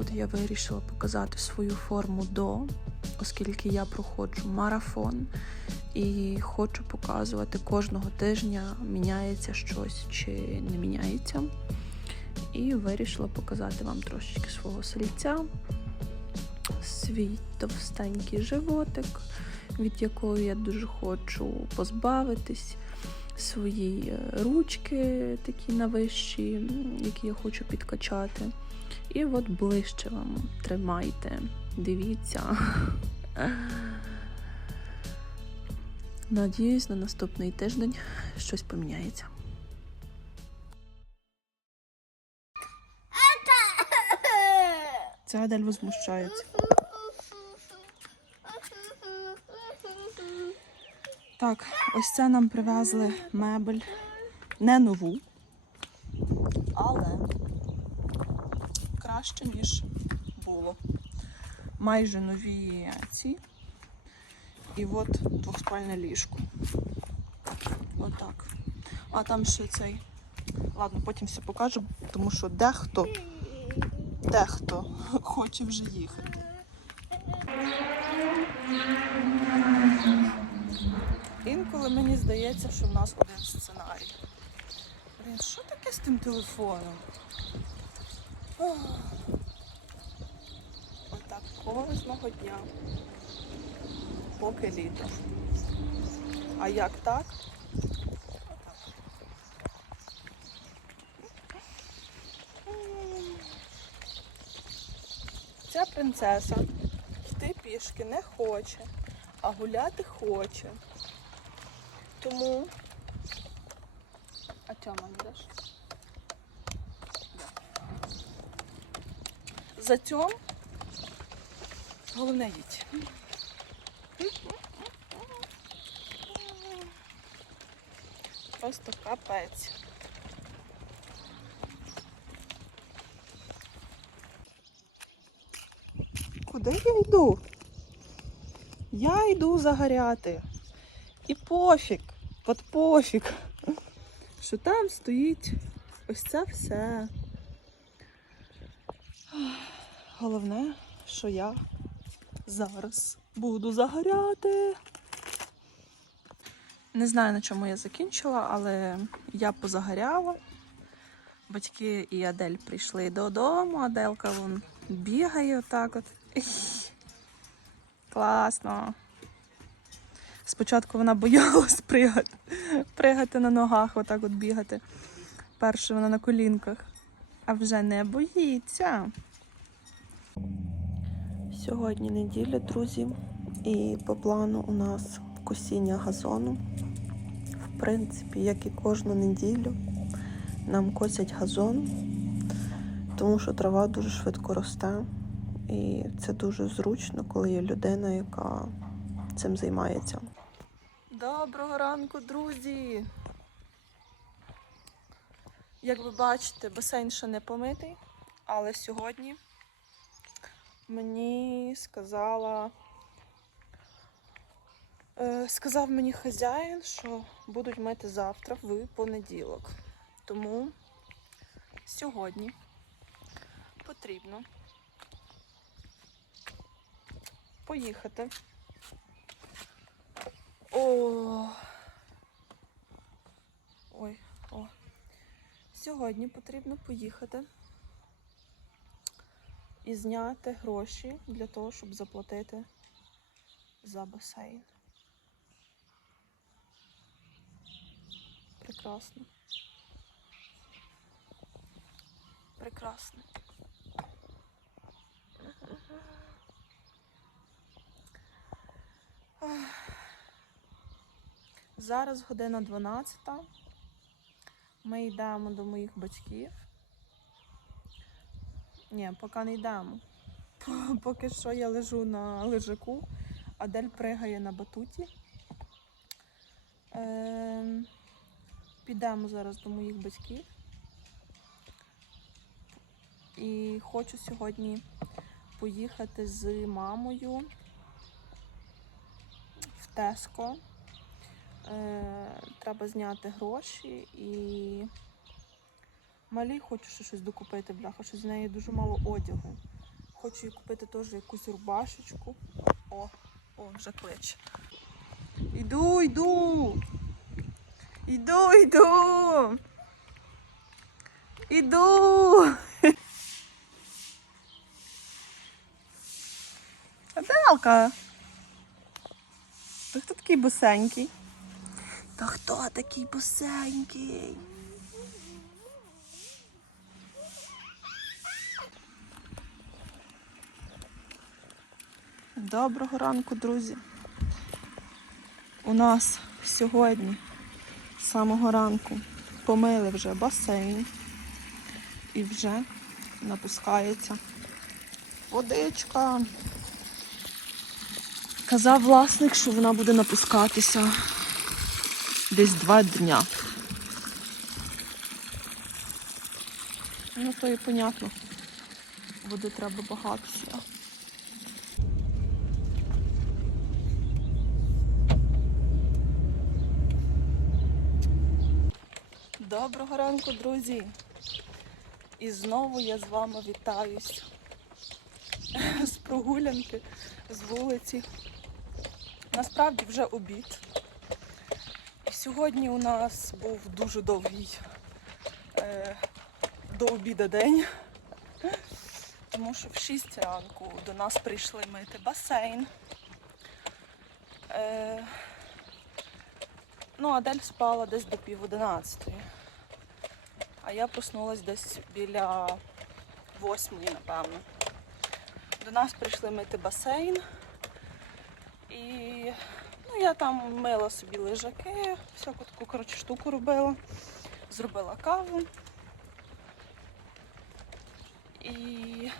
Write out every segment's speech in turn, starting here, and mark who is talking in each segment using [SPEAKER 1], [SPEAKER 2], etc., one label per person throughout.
[SPEAKER 1] Тут я вирішила показати свою форму до, оскільки я проходжу марафон і хочу показувати кожного тижня, міняється щось чи не міняється. І вирішила показати вам трошечки свого сельця, свій товстенький животик, від якого я дуже хочу позбавитись свої е, ручки такі навищі, які я хочу підкачати. І от ближче вам тримайте, дивіться. Надіюсь, на наступний тиждень щось поміняється. Це Адель возмущається. Так, ось це нам привезли мебель. Не нову, але краще, ніж було. Майже нові ці. І от двохспальне ліжко. Отак. А там ще цей. Ладно, потім все покажу, тому що дехто, дехто хоче вже їхати. Інколи мені здається, що в нас один сценарій. Блін, що таке з тим телефоном? Отак кожного дня. Поки літо. А як так? Ця принцеса йти пішки не хоче, а гуляти хоче. Тому. А Тьома йдеш? За цьом головне їдь. Просто капець. Куди я йду? Я йду загоряти. І пофіг, от пофіг, що там стоїть ось це все. Головне, що я зараз буду загоряти. Не знаю, на чому я закінчила, але я позагоряла. Батьки і Адель прийшли додому, Аделка вон бігає отак от. Класно. Спочатку вона боялась пригати, пригати на ногах, отак от бігати. Перше вона на колінках, а вже не боїться. Сьогодні неділя, друзі, і по плану у нас косіння газону. В принципі, як і кожну неділю, нам косять газон, тому що трава дуже швидко росте. І це дуже зручно, коли є людина, яка цим займається. Доброго ранку, друзі! Як ви бачите, басейн ще не помитий, але сьогодні мені сказала, е, сказав мені хазяїн, що будуть мити завтра в понеділок. Тому сьогодні потрібно поїхати. О. Ой, о. Сьогодні потрібно поїхати і зняти гроші для того, щоб заплатити за басейн. Прекрасно. Прекрасно. Зараз година 12. Ми йдемо до моїх батьків. Ні, поки не йдемо. Поки що я лежу на лежаку, Адель пригає на батуті. Ем, підемо зараз до моїх батьків. І хочу сьогодні поїхати з мамою в Теско. Е, треба зняти гроші і Малій хочу ще щось докупити, бляха, що з неї дуже мало одягу. Хочу їй купити теж якусь рубашечку. О, о, вже кличе. Іду, йду. Іду, йду. Іду. Аделка. Та хто такий босенький? Та хто такий босенький? Доброго ранку, друзі. У нас сьогодні з самого ранку помили вже басейн і вже напускається водичка. Казав власник, що вона буде напускатися десь два дня. Ну, то і понятно. Буде треба багато всього. Доброго ранку, друзі! І знову я з вами вітаюсь з прогулянки з вулиці. Насправді вже обід. І сьогодні у нас був дуже довгий е, до обіда день, тому що в 6 ранку до нас прийшли мити басейн. Е, ну, Адель спала десь до пів одинадцятої. А я проснулась десь біля восьмої, напевно. До нас прийшли мити басейн. І ну, я там мила собі лежаки, всяку таку коротше, штуку робила. Зробила каву. І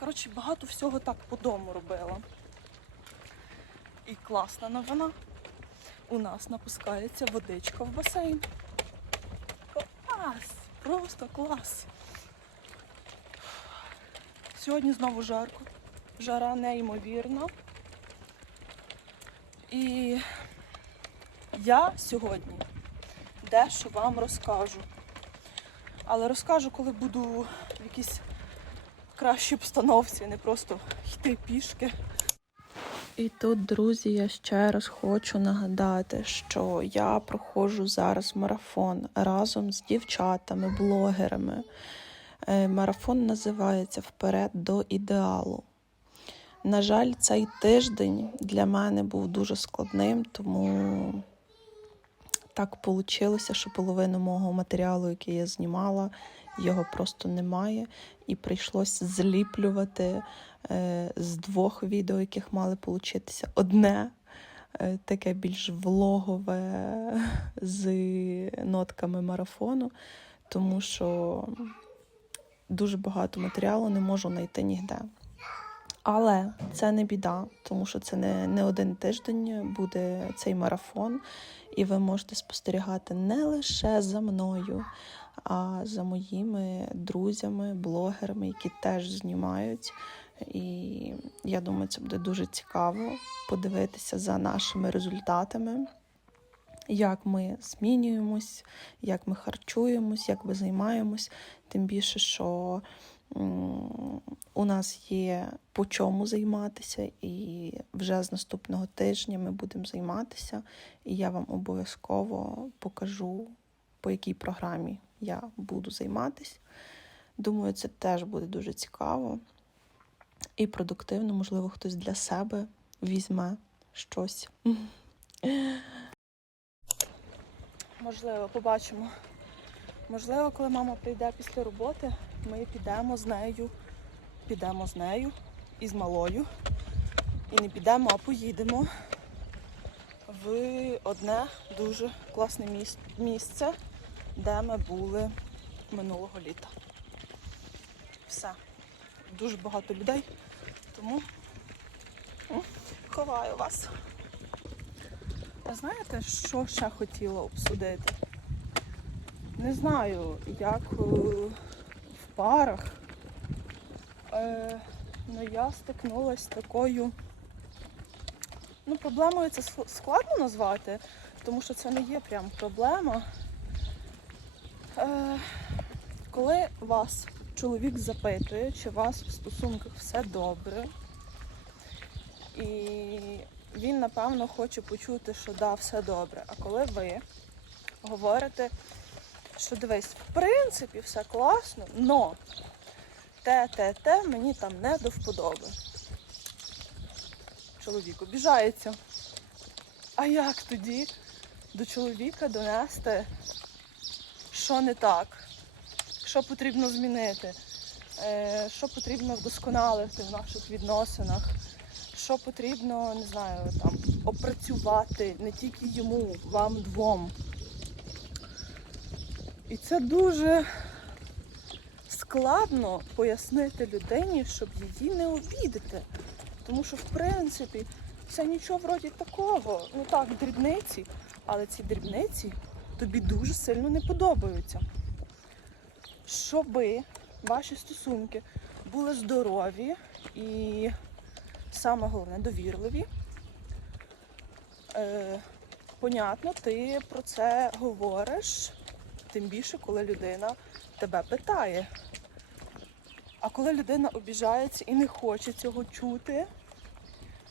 [SPEAKER 1] коротше, багато всього так по дому робила. І класна новина. У нас напускається водичка в басейн. Клас! Просто клас! Сьогодні знову жарко. Жара неймовірна. І я сьогодні дещо вам розкажу. Але розкажу, коли буду в якійсь кращій обстановці, не просто йти пішки. І тут, друзі, я ще раз хочу нагадати, що я проходжу зараз марафон разом з дівчатами, блогерами. Е, Марафон називається Вперед до ідеалу. На жаль, цей тиждень для мене був дуже складним, тому так вийшло, що половину мого матеріалу, який я знімала, його просто немає. І прийшлося зліплювати е, з двох відео, яких мали получитися одне. е, Таке більш влогове з нотками марафону, тому що дуже багато матеріалу не можу знайти ніде. Але це не біда, тому що це не, не один тиждень буде цей марафон, і ви можете спостерігати не лише за мною, а за моїми друзями, блогерами, які теж знімають. І я думаю, це буде дуже цікаво подивитися за нашими результатами, як ми змінюємось, як ми харчуємось, як ми займаємось. Тим більше, що у нас є по чому займатися, і вже з наступного тижня ми будемо займатися, і я вам обов'язково покажу, по якій програмі я буду займатися. Думаю, це теж буде дуже цікаво і продуктивно, можливо, хтось для себе візьме щось. Можливо, побачимо. Можливо, коли мама прийде після роботи, ми підемо з нею, підемо з нею і з малою. І не підемо, а поїдемо в одне дуже класне місце, де ми були минулого літа. Все. Дуже багато людей, тому ховаю вас. А знаєте, що ще хотіла обсудити? Не знаю, як е, парах. Е, ну, я стикнулася такою. Ну, проблемою це складно назвати, тому що це не є прям проблема. Е, Коли вас чоловік запитує, чи у вас в стосунках все добре, і він, напевно, хоче почути, що да, все добре. А коли ви говорите, що дивись, в принципі, все класно, но те, те, те мені там не до вподоби. Чоловік обіжається. А як тоді до чоловіка донести, що не так, що потрібно змінити, е, що потрібно вдосконалити в наших відносинах, що потрібно, не знаю, там, опрацювати не тільки йому, вам двом. І це дуже складно пояснити людині, щоб її не обідати. Тому що, в принципі, це нічого вроді такого. Ну так, дрібниці, але ці дрібниці тобі дуже сильно не подобаються. Щоби ваші стосунки були здорові і саме головне довірливі. Е, понятно, ти про це говориш, тим більше, коли людина тебе питає. А коли людина обіжається і не хоче цього чути,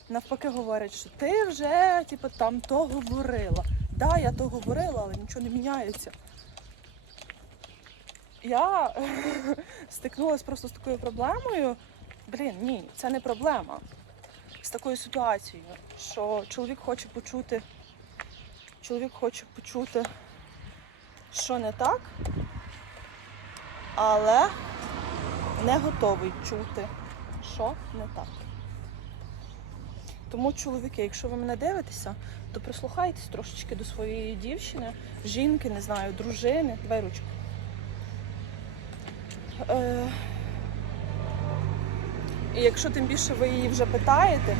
[SPEAKER 1] навпаки говорять, що ти вже типу, там то говорила. Да, я то говорила, але нічого не міняється. Я стикнулася просто з такою проблемою. Блін, ні, це не проблема. З такою ситуацією, що чоловік хоче почути, чоловік хоче почути, що не так, але не готовий чути, що не так. Тому, чоловіки, якщо ви мене дивитеся, то прислухайтесь трошечки до своєї дівчини, жінки, не знаю, дружини. Давай ручку. Е... І якщо тим більше ви її вже питаєте,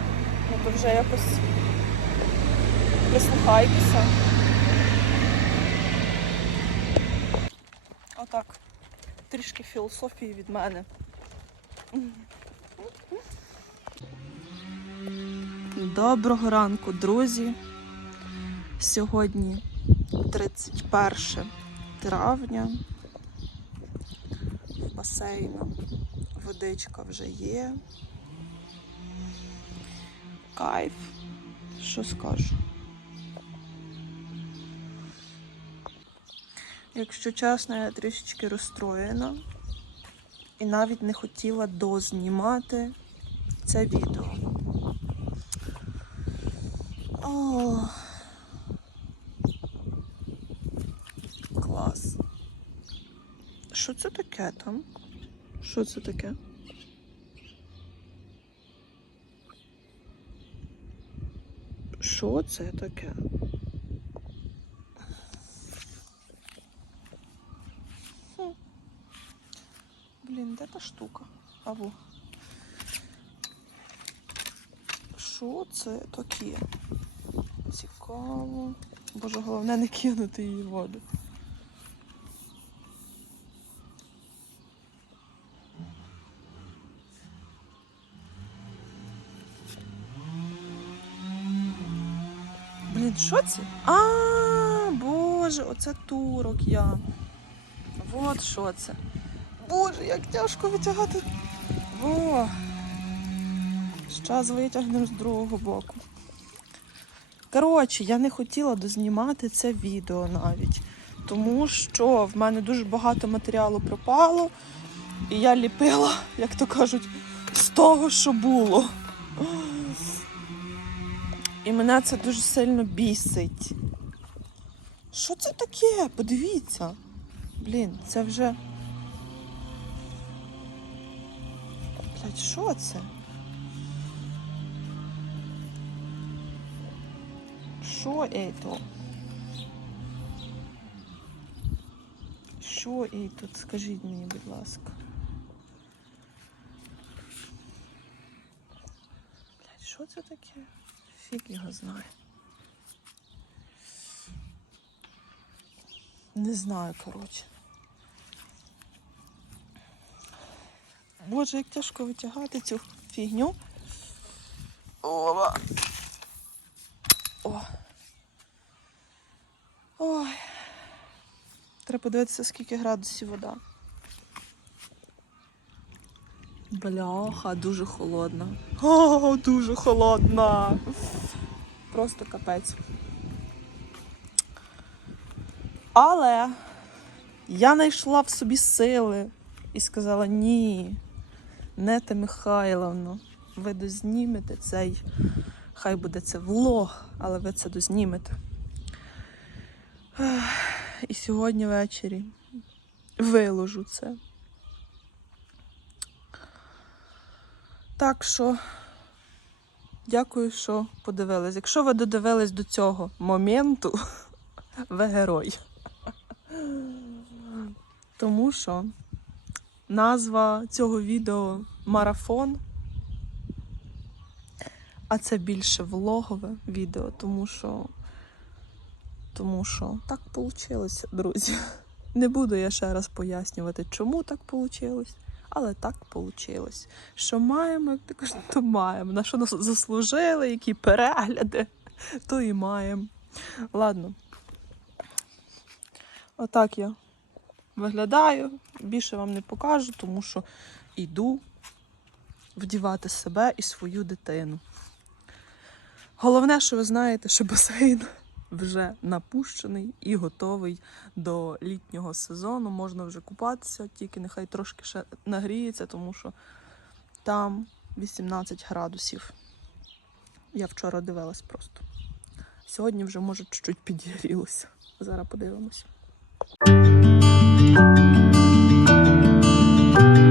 [SPEAKER 1] ну то вже якось прислухайтеся. Отак. Трішки філософії від мене. Доброго ранку, друзі. Сьогодні 31 травня. В басейну водичка вже є. Кайф. Що скажу? Якщо чесно, я трішечки розстроєна і навіть не хотіла дознімати це відео. О, клас. Що це таке там? Що це таке? Що це таке? Блін, де та штука? А во. Що це таке? Цікаво. Боже, головне не кинути її воду. Блін, що це? А, боже, оце турок я. Вот що це. Боже, як тяжко витягати. Во. Зараз витягнемо з другого боку. Коротше, я не хотіла дознімати це відео навіть, тому що в мене дуже багато матеріалу пропало, і я ліпила, як то кажуть, з того, що було. І мене це дуже сильно бісить. Що це таке? Подивіться. Блін, це вже. Блять, що це? Що ето? Що і тут? Скажіть мені, будь ласка. Блять, що це таке? Фіг його знає. Не знаю, коротше. Боже, як тяжко витягати цю фігню. Ова. О. Ой. Треба подивитися, скільки градусів вода. Бляха, дуже холодна. О, дуже холодна. Просто капець. Але я знайшла в собі сили і сказала: ні, Нета Михайловна, ви дознімете цей, хай буде це влог, але ви це дознімете. І сьогодні ввечері виложу це. Так що, дякую, що подивились. Якщо ви додивились до цього моменту, ви герой. Тому що назва цього відео марафон. А це більше влогове відео, тому що. Тому що так вийшло, друзі. Не буду я ще раз пояснювати, чому так вийшло, але так вийшло. Що маємо, як ти кажеш, то маємо. На що нас заслужили, які перегляди, то і маємо. Ладно. Отак я виглядаю. Більше вам не покажу, тому що йду вдівати себе і свою дитину. Головне, що ви знаєте, що басейн вже напущений і готовий до літнього сезону. Можна вже купатися, тільки нехай трошки ще нагріється, тому що там 18 градусів. Я вчора дивилась просто. Сьогодні вже, може, чуть-чуть підігрілося. Зараз подивимось. Thank you.